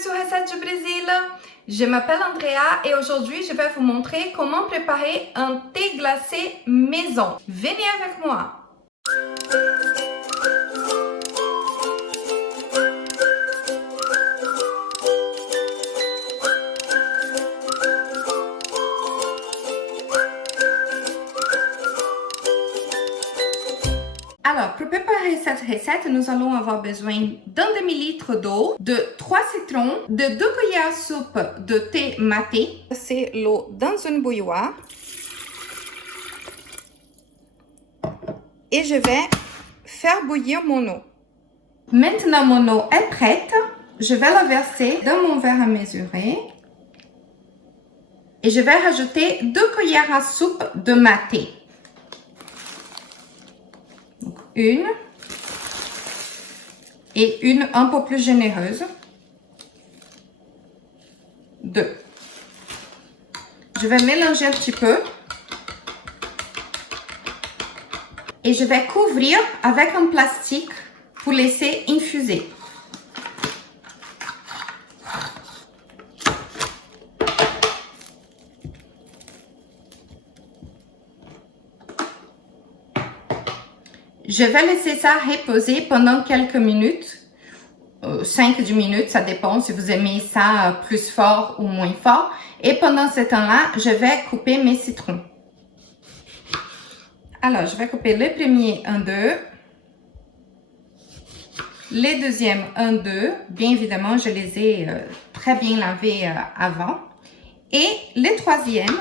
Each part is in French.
sur Recette du Brésil. Je m'appelle Andrea et aujourd'hui je vais vous montrer comment préparer un thé glacé maison. Venez avec moi. Alors, pour préparer cette recette, nous allons avoir besoin d'un demi-litre d'eau, de 3 citrons, de 2 cuillères à soupe de thé maté. C'est l'eau dans une bouilloire. Et je vais faire bouillir mon eau. Maintenant, mon eau est prête. Je vais la verser dans mon verre à mesurer. Et je vais rajouter 2 cuillères à soupe de maté. Une et une un peu plus généreuse. 2. Je vais mélanger un petit peu et je vais couvrir avec un plastique pour laisser infuser. Je vais laisser ça reposer pendant quelques minutes, 5-10 minutes, ça dépend si vous aimez ça plus fort ou moins fort. Et pendant ce temps-là, je vais couper mes citrons. Alors, je vais couper le premier 1-2, les deuxièmes 1-2. Bien évidemment, je les ai très bien lavés avant. Et les troisièmes,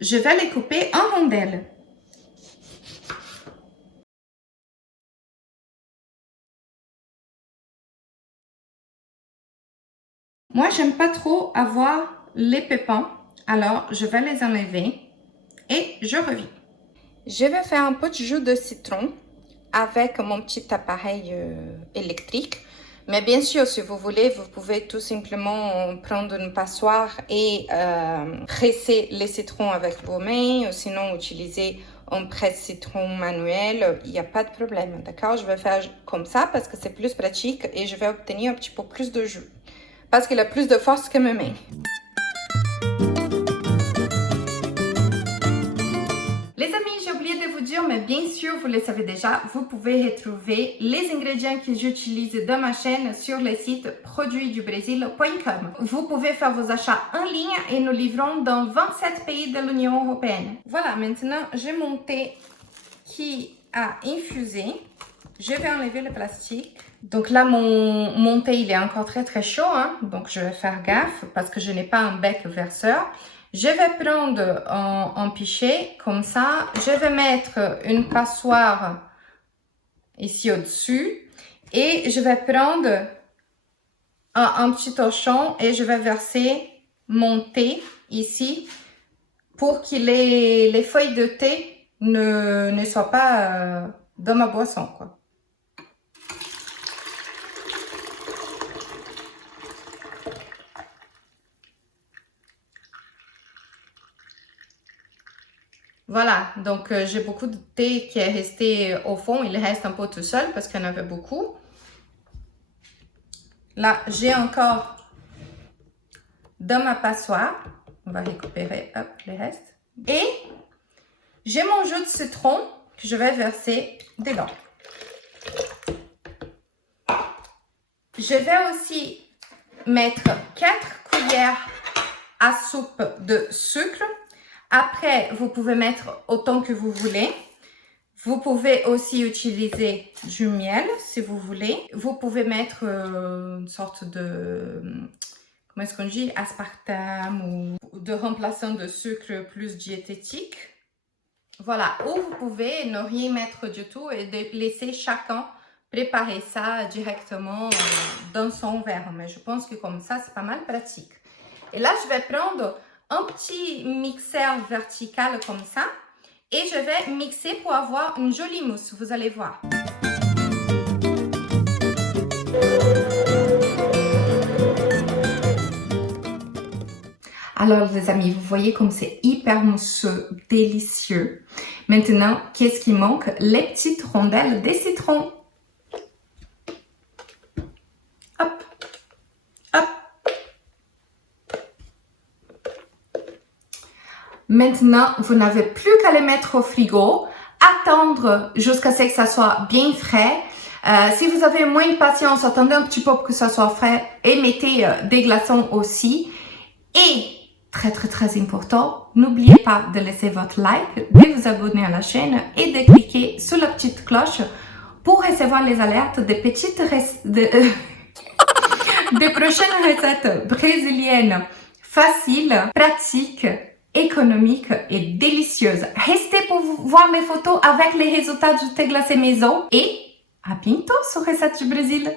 je vais les couper en rondelles. Moi, j'aime pas trop avoir les pépins, alors je vais les enlever et je reviens. Je vais faire un peu de jus de citron avec mon petit appareil électrique. Mais bien sûr, si vous voulez, vous pouvez tout simplement prendre une passoire et presser les citrons avec vos mains, ou sinon utiliser un presse-citron manuel, il n'y a pas de problème, d'accord? Je vais faire comme ça parce que c'est plus pratique et je vais obtenir un petit peu plus de jus. Parce qu'il a plus de force que mes mains. Les amis, j'ai oublié de vous dire, mais bien sûr, vous le savez déjà, vous pouvez retrouver les ingrédients que j'utilise dans ma chaîne sur le site produitsdubrésil.com. Vous pouvez faire vos achats en ligne et nous livrons dans 27 pays de l'Union européenne. Voilà, maintenant, j'ai mon thé qui a infusé. Je vais enlever le plastique. Donc là, mon thé, il est encore très chaud, hein? Donc je vais faire gaffe parce que je n'ai pas un bec verseur. Je vais prendre un pichet comme ça. Je vais mettre une passoire ici au-dessus. Et je vais prendre un petit torchon et je vais verser mon thé ici pour que les feuilles de thé ne soient pas dans ma boisson, quoi. Voilà, donc j'ai beaucoup de thé qui est resté au fond. Il reste un peu tout seul parce qu'il y en avait beaucoup. Là, j'ai encore dans ma passoire. On va récupérer hop, les restes. Et j'ai mon jus de citron que je vais verser dedans. Je vais aussi mettre 4 cuillères à soupe de sucre. Après, vous pouvez mettre autant que vous voulez. Vous pouvez aussi utiliser du miel si vous voulez. Vous pouvez mettre une sorte de, comment est-ce qu'on dit, aspartame ou de remplaçant de sucre plus diététique. Voilà, ou vous pouvez ne rien mettre du tout et de laisser chacun préparer ça directement dans son verre. Mais je pense que comme ça, c'est pas mal pratique. Et là, je vais prendre un petit mixeur vertical comme ça et je vais mixer pour avoir une jolie mousse, vous allez voir. Alors les amis, vous voyez comme c'est hyper mousseux, délicieux. Maintenant, qu'est-ce qui manque? Les petites rondelles de citron. Hop, hop, Maintenant, vous n'avez plus qu'à les mettre au frigo, attendre jusqu'à ce que ça soit bien frais. Si vous avez moins de patience, attendez un petit peu pour que ça soit frais et mettez des glaçons aussi. Et très important, n'oubliez pas de laisser votre like, de vous abonner à la chaîne et de cliquer sur la petite cloche pour recevoir les alertes des des prochaines recettes brésiliennes faciles, pratiques, économiques et délicieuses. Restez pour voir mes photos avec les résultats du thé glacé maison et à bientôt sur Recettes du Brésil.